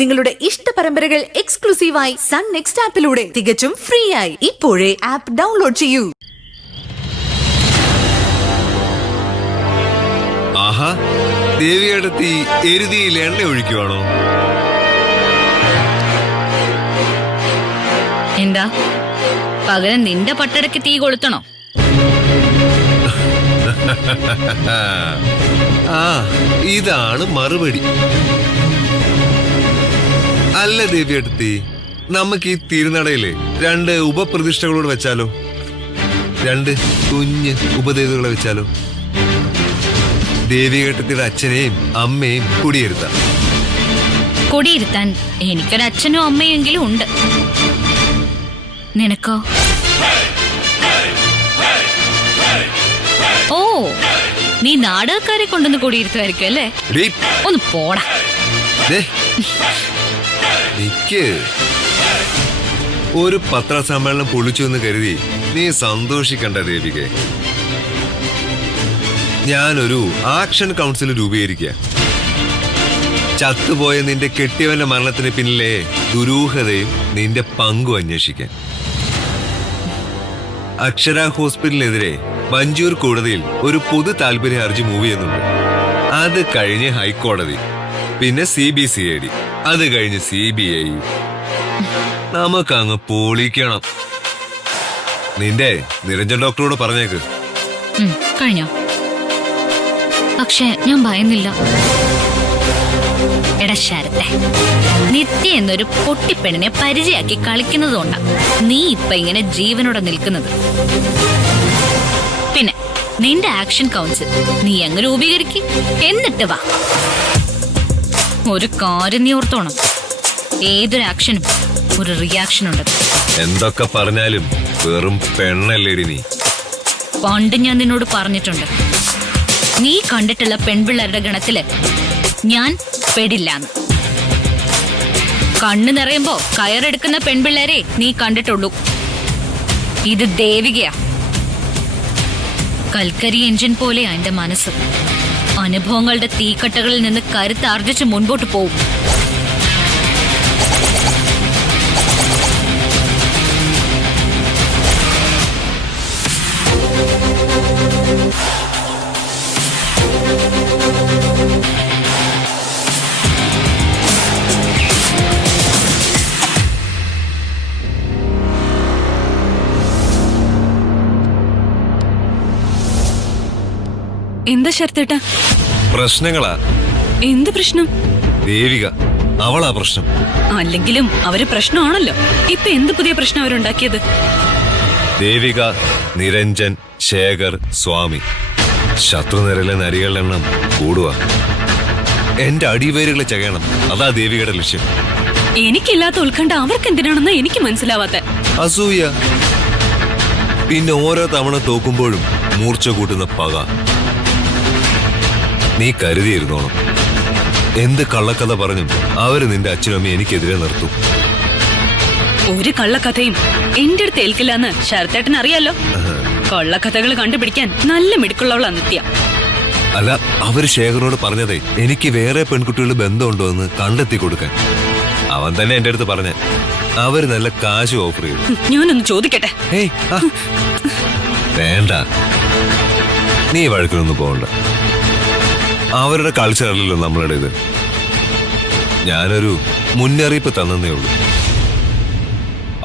നിങ്ങളുടെ ഇഷ്ട പരമ്പരകൾ എക്സ്ക്ലൂസീവായി സൺ നെക്സ്റ്റ് ആപ്പിലൂടെ തികച്ചും ഫ്രീ ആയി. ഇപ്പോഴേ ആപ്പ് ഡൗൺലോഡ് ചെയ്യൂ. ആഹാ, ദേവിയടത്തി എരുതിയിൽ എണ്ണ ഒഴിക്കുവാണോ? എന്താ പകരം നിന്റെ പട്ടടക്ക് തീ കൊളുത്തണോ? ആ, ഇതാണ് മറുപടി. അല്ല ദേവിയടത്തി, നമുക്ക് ഈ തിരുനടയിലെ 2 ഉപപ്രതിഷ്ഠകളോട് വെച്ചാലോ? 2 കുഞ്ഞ് ഉപദേവതകളെ വെച്ചാലോ? ദേവികേട്ടത്തിയുടെ അച്ഛനെയും അമ്മയും കുടിയിരുത്താൻ എനിക്കൊരച്ഛനും അമ്മയെങ്കിലും ഉണ്ട്. നിനക്കോ? ഓ, നീ നാടകക്കാരെ കൊണ്ടൊന്ന് കുടിയിരുത്തുമായിരിക്കും അല്ലേ? ഒന്ന് പോടാ. ഒരു പത്രസമ്മേളനം പൊളിച്ചു എന്ന് കരുതി നീ സന്തോഷിക്കണ്ട ദേവികെ. ഞാനൊരു ആക്ഷൻ കൗൺസിൽ രൂപീകരിക്കുക. ചത്തുപോയ നിന്റെ കെട്ടിയവന്റെ മരണത്തിന് പിന്നിലെ ദുരൂഹതയും നിന്റെ പങ്കും അന്വേഷിക്കാൻ. അക്ഷര ഹോസ്പിറ്റലിനെതിരെ മഞ്ചൂർ കോടതിയിൽ ഒരു പൊതു താല്പര്യ ഹർജി മൂവ് ചെയ്യുന്നുണ്ട്. അത് കഴിഞ്ഞ് ഹൈക്കോടതി, പിന്നെ CBCID, അത് കഴിഞ്ഞ് CBI. നമുക്കങ്ങ് പൊളിക്കണം. നിന്റെ നിരഞ്ജൻ ഡോക്ടറോട് പറഞ്ഞേക്ക്. കഴിഞ്ഞോ? പക്ഷെ ഞാൻ ഭയന്നില്ല. എടാ ശരത്തെ, നിത്യ എന്നൊരു പൊട്ടിപ്പെണ്ണിനെ പരിചയാക്കി കളിക്കുന്നതുകൊണ്ടാ നീ ഇപ്പൊ ഇങ്ങനെ ജീവനോടെ നിൽക്കുന്നത്. പിന്നെ നിന്റെ ആക്ഷൻ കൗൺസിൽ നീ അങ്ങ് രൂപീകരിക്കും. എന്നിട്ട് വാ. ഒരു കാര്യം നീ ഓർത്തോണം, ഏതൊരു ആക്ഷനും ഒരു റിയാക്ഷൻ ഉണ്ട്. എന്തൊക്കെ പറഞ്ഞാലും വെറും പെണ്ണല്ലേടി നീ. പണ്ട് ഞാൻ നിന്നോട് പറഞ്ഞിട്ടുണ്ട്, നീ കണ്ടിട്ടുള്ള പെൺപിള്ളേരുടെ ഗണത്തില് ഞാൻ പെടില്ലാന്ന്. കണ്ണു നിറയുമ്പോ കയറെടുക്കുന്ന പെൺപിള്ളേരെ നീ കണ്ടിട്ടുള്ളൂ. ഇത് ദേവികയാ. കൽക്കരി എഞ്ചിൻ പോലെയാ എന്റെ മനസ്സ്. അനുഭവങ്ങളുടെ തീക്കട്ടകളിൽ നിന്ന് കരുത്താർജിച്ച് മുൻപോട്ട് പോവും. എന്താ ശരത്തേട്ടാ? പ്രശ്നങ്ങളാ. എന്ത് പ്രശ്നം? ദേവിക, അവളാ പ്രശ്നം. അല്ലെങ്കിലും അവര് പ്രശ്നമാണല്ലോ. ഇപ്പൊ എന്ത് പുതിയ പ്രശ്നം അവരുണ്ടാക്കിയത്? ദേവിക, നിരഞ്ജൻ, ശേഖർ, സ്വാമി, ശത്രുനിരയിലെ നരികളുടെ എണ്ണം കൂടുക. എന്റെ അടിവേരുകളെ ചകയണം, അതാ ദേവികയുടെ ലക്ഷ്യം. എനിക്കില്ലാത്ത ഉത്കണ്ഠ അവർക്ക് എന്തിനാണെന്ന് എനിക്ക് മനസ്സിലാവാത്ത. അസൂയ. പിന്നെ ഓരോ തവണ തോക്കുമ്പോഴും മൂർച്ച കൂട്ടുന്ന പക. നീ കരുതിയിരുന്നോണം, എന്ത് കള്ളക്കഥ പറഞ്ഞും അവര് നിന്റെ അച്ഛനും അമ്മയും എനിക്കെതിരെ നിർത്തും. ഒരു കള്ളക്കഥയും എന്റെ അടുത്ത് ഏൽക്കില്ലെന്ന് ശരത്തേട്ടൻ അറിയാലോ. കള്ളക്കഥകൾ കണ്ടുപിടിക്കാൻ നല്ല മിടുക്കുള്ളവളാ നിത്യ. അല്ല, അവര് ശേഖറിനോട് പറഞ്ഞതേ എനിക്ക് വേറെ പെൺകുട്ടികളുടെ ബന്ധമുണ്ടോ എന്ന് കണ്ടെത്തി കൊടുക്കാൻ. അവൻ തന്നെ എന്റെ അടുത്ത് പറഞ്ഞ അവര് നല്ല കാശ് ഓഫർ ചെയ്തു. ഞാനൊന്ന് ചോദിക്കട്ടെ? വേണ്ട, നീ വഴക്കിനൊന്നും പോകണ്ട. അവരുടെ കൾച്ചറല്ലല്ലോ നമ്മളുടേത്. ഞാനൊരു മുന്നറിയിപ്പ് തന്നേ ഉള്ളൂ.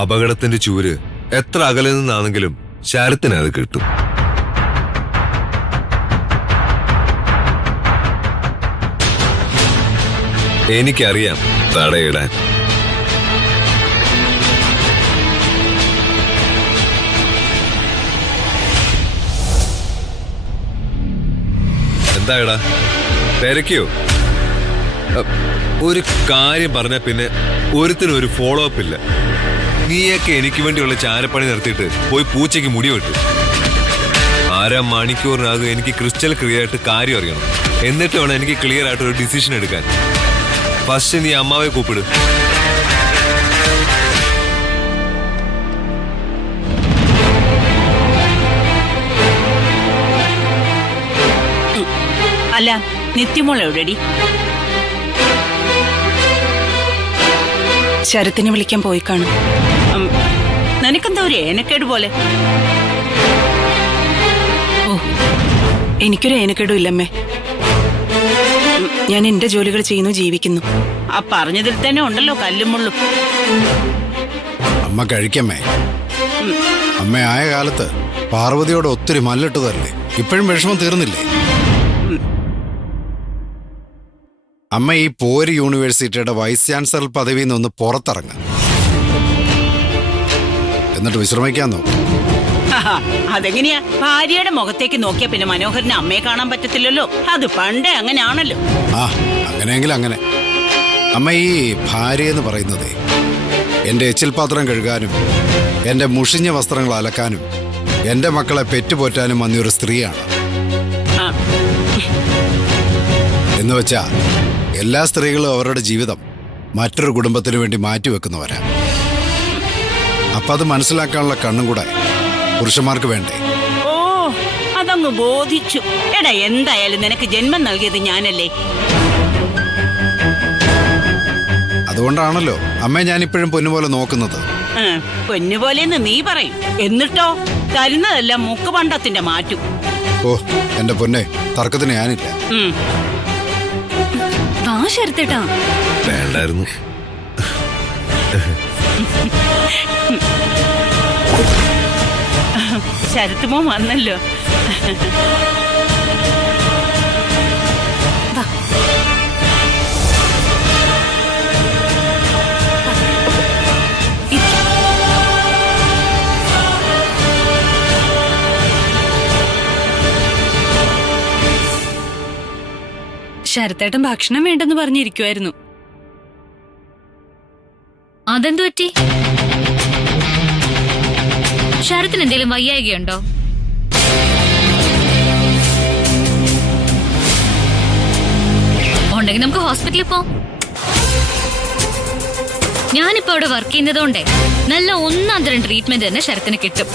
അപകടത്തിന്റെ ചൂര് എത്ര അകലെ നിന്നാണെങ്കിലും ശരത്തിന് അത് കിട്ടും. എനിക്കറിയാം തടയിടാൻ. എന്തായടാ, തിരക്കിയോ? ഒരു കാര്യം പറഞ്ഞ പിന്നെ ഒരുത്തിനും ഒരു ഫോളോ അപ്പ് ഇല്ല. നീയൊക്കെ എനിക്ക് വേണ്ടിയുള്ള ചാരപ്പണി നിർത്തിയിട്ട് പോയി പൂച്ചയ്ക്ക് മുടി വെട്ടു. 1/2 മണിക്കൂറിനകം എനിക്ക് ക്രിസ്റ്റൽ ക്ലിയർ ആയിട്ട് കാര്യം അറിയണം. എന്നിട്ട് വേണം എനിക്ക് ക്ലിയർ ആയിട്ട് ഒരു ഡിസിഷൻ എടുക്കാൻ. ഫസ്റ്റ് നീ അമ്മാവെ കൂപ്പിട്. അല്ല, നിത്യമോൾ എവിടെടി? ശരത്തിനെ വിളിക്കാൻ പോയി കാണും. നിനക്കെന്താ ഒരു ഏനക്കേട് പോലെ? ഓ, എനിക്കൊരു ഏനക്കേടും ഇല്ലമ്മേ. ഞാൻ എന്റെ ജോലികൾ ചെയ്യുന്നു, ജീവിക്കുന്നു. ആ പറഞ്ഞതിൽ തന്നെ ഉണ്ടല്ലോ കല്ലും മുള്ളും. അമ്മ കഴിക്കമ്മേ. അമ്മ ആയ കാലത്ത് പാർവതിയോട് ഒത്തിരി മല്ലിട്ടതല്ലേ, ഇപ്പോഴും വിഷമം തീർന്നില്ലേ? അമ്മ ഈ പോര് യൂണിവേഴ്സിറ്റിയുടെ വൈസ് ചാൻസലർ പദവിയിൽ നിന്ന് പുറത്തിറങ്ങ, എന്നിട്ട് വിശ്രമിക്കാൻ നോക്കും. അതെങ്ങനെയാ? ഭാര്യയുടെ മുഖത്തേക്ക് നോക്കിയാ പിന്നെ മനോഹരന് അമ്മയെ കാണാൻ പറ്റത്തില്ലല്ലോ. അത് പണ്ടേ അങ്ങനെയാണല്ലോ. ആ, അങ്ങനെയെങ്കിൽ അങ്ങനെ. അമ്മ ഈ ഭാര്യ എന്ന് പറയുന്നതേ എൻ്റെ എച്ചിൽ പാത്രം കഴുകാനും എൻ്റെ മുഷിഞ്ഞ വസ്ത്രങ്ങൾ അലക്കാനും എൻ്റെ മക്കളെ പെറ്റുപോറ്റാനും വന്നൊരു സ്ത്രീയാണ്. ആ, എന്ന് വെച്ചാ എല്ലാ സ്ത്രീകളും അവരുടെ ജീവിതം മറ്റൊരു കുടുംബത്തിന് വേണ്ടി മാറ്റിവെക്കുന്നവരാ. അപ്പൊ അത് മനസ്സിലാക്കാനുള്ള കണ്ണും കൂടെ പുരുഷന്മാർക്ക് വേണ്ടേ? ഓ, അതങ്ങ് ബോധിച്ചു. എടാ, എന്തായാലും നിനക്ക് ജന്മം നൽകിയത് ഞാനല്ലേ. അതുകൊണ്ടാണല്ലോ അമ്മയെ ഞാനിപ്പോഴും പൊന്നുപോലെ നോക്കുന്നത്. പൊന്നുപോലെന്ന് നീ പറയും, എന്നിട്ടോ തരുന്നതെല്ലാം മുക്കുപണ്ടത്തിന്റെ മാറ്റും. ഓ എന്റെ പൊന്നെ, തർക്കത്തിന് ഞാനില്ല. വാ ശരത്തേട്ടാ. വേണ്ടായിരുന്നു. ശരത്തുമോ വന്നല്ലോ. ശരത്തേട്ടൻ ഭക്ഷണം വേണ്ടെന്ന് പറഞ്ഞിരിക്കുമായിരുന്നു. അതെന്തു പറ്റി? ശരത്തിന് എന്തെങ്കിലും വയ്യായികയുണ്ടോ? ഉണ്ടെങ്കിൽ നമുക്ക് ഹോസ്പിറ്റലിൽ പോവാം. ഞാനിപ്പോ അവിടെ വർക്ക് ചെയ്യുന്നതുകൊണ്ടേ നല്ല ഒന്നാം തരം ട്രീറ്റ്മെന്റ് തന്നെ ശരത്തിന് കിട്ടും.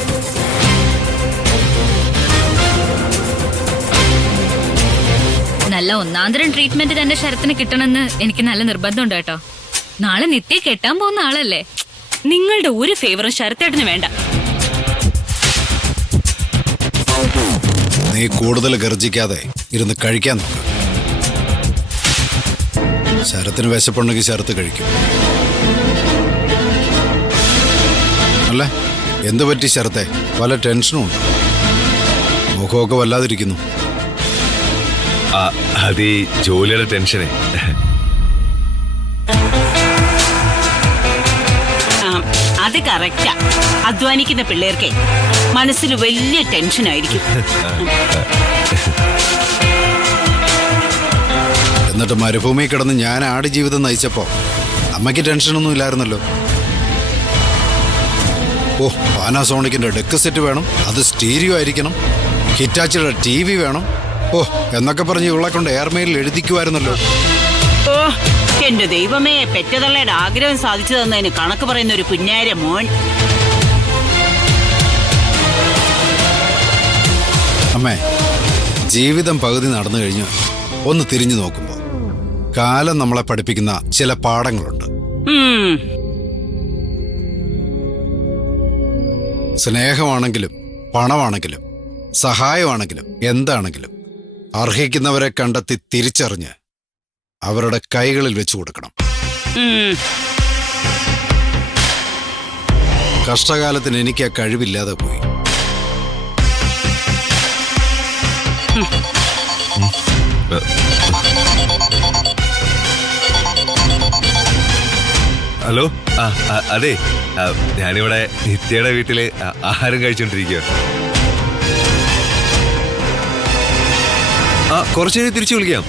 നല്ല ഒന്നാം തരം ട്രീറ്റ്മെന്റ് തന്നെ ശരത്തിന് കിട്ടണമെന്ന് എനിക്ക് നല്ല നിർബന്ധമുണ്ട് കേട്ടോ. നാളെ നിത്യ കെട്ടാൻ പോകുന്ന ആളല്ലേ. നിങ്ങളുടെ ഒരു ഫേവറും ശരത്തേട്ടന് വേണ്ട. നീ കൂടുതൽ ഗർജിക്കാതെ ഇരുന്ന് കഴിക്കാൻ നോക്ക്. ശരത്തിന് വിശപ്പുണ്ടെങ്കിൽ ശരത്ത് കഴിക്കും. അല്ല, എന്തു പറ്റി ശരത്തെ? വല്ല ടെൻഷനും ഉണ്ട്? മുഖമൊക്കെ വല്ലാതിരിക്കുന്നു. അത് ഈ ജോലിയുടെ ടെൻഷനെ. അത് കറക്റ്റാ. അധ്വാനിക്കുന്ന പിള്ളേർക്ക് മനസ്സിൽ വലിയ ടെൻഷനായിരിക്കും. എന്നിട്ട് മരുഭൂമി കിടന്ന് ഞാൻ ആട് ജീവിതം നയിച്ചപ്പോ അമ്മയ്ക്ക് ടെൻഷനൊന്നും ഇല്ലായിരുന്നല്ലോ. ഓ, പാനാസോണിക്കിന്റെ ഡെക്ക് സെറ്റ് വേണം, അത് സ്റ്റീരിയോ ആയിരിക്കണം, ഹിറ്റാച്ചിയുടെ TV വേണം, ഓ എന്നൊക്കെ പറഞ്ഞ് ഇവളെ കൊണ്ട് എയർമെയിലിൽ എഴുതിക്കുമായിരുന്നല്ലോ. ഓ, എന്റെ ദൈവമേ, പെറ്റതള്ളയുടെ ആഗ്രഹം സാധിച്ചു തന്നതിന് കണക്ക് പറയുന്ന ഒരു പുന്നാര മോൻ. അമ്മേ, ജീവിതം പകുതി നടന്നു കഴിഞ്ഞ് ഒന്ന് തിരിഞ്ഞു നോക്കുമ്പോൾ കാലം നമ്മളെ പഠിപ്പിക്കുന്ന ചില പാഠങ്ങളുണ്ട്. സ്നേഹമാണെങ്കിലും പണമാണെങ്കിലും സഹായമാണെങ്കിലും എന്താണെങ്കിലും അർഹിക്കുന്നവരെ കണ്ടെത്തി തിരിച്ചറിഞ്ഞ് അവരുടെ കൈകളിൽ വെച്ചു കൊടുക്കണം. കഷ്ടകാലത്തിന് എനിക്ക് ആ കഴിവില്ലാതെ പോയി. ഹലോ. അതെ, ഞാനിവിടെ നിത്യയുടെ വീട്ടില് ആഹാരം കഴിച്ചോണ്ടിരിക്കുക. കുറച്ചു കഴിഞ്ഞ് തിരിച്ചു വിളിക്കാം.